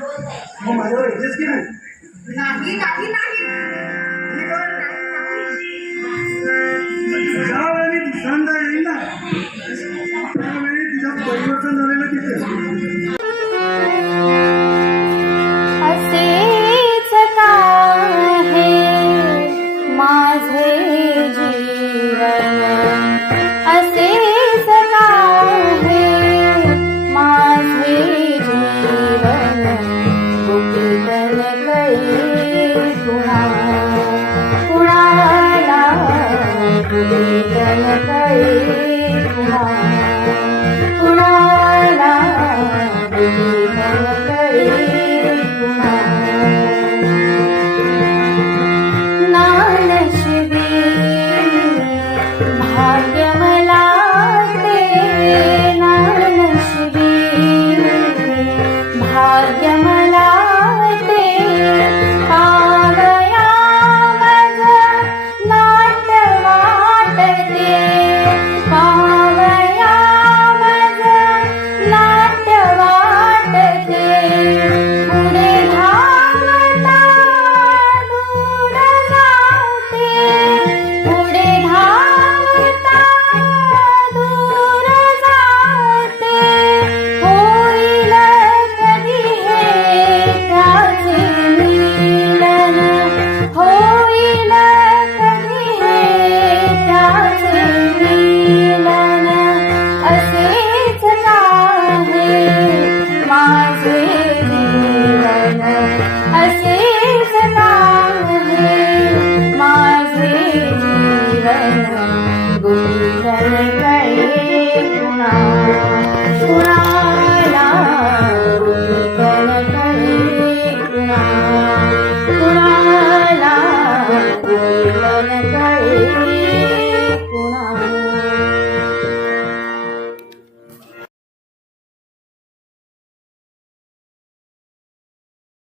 मग माझ्यावर येतेच की नाही? नाही नाही नाही ठीक आहे. ज्यावेळी दुसऱ्यांदा येईल ना त्यावेळी तुझ्या परिवर्तन झालेलं दिसेल. असेच का आहे माझे जीवन, असेच का आहे माझे जीवन, गुपितन कळी कुणाला, गुपितन कळी कुणाला, गुपितन कळी भाग्य मला ते नानशिबी, भाग्य मला ते पावया मज नाट्य वाटते, पावया मज नाट्य वाटते, पुढे धावता दूर जाते, पुढे धावता दूर जाते, होईल कधी हे त्याचे मिलन, होईल कधी हे त्याचे मिलन, असेच का आहे माझे जीवन, असेच का आहे माझे जीवन, गुपितन कळे कुणा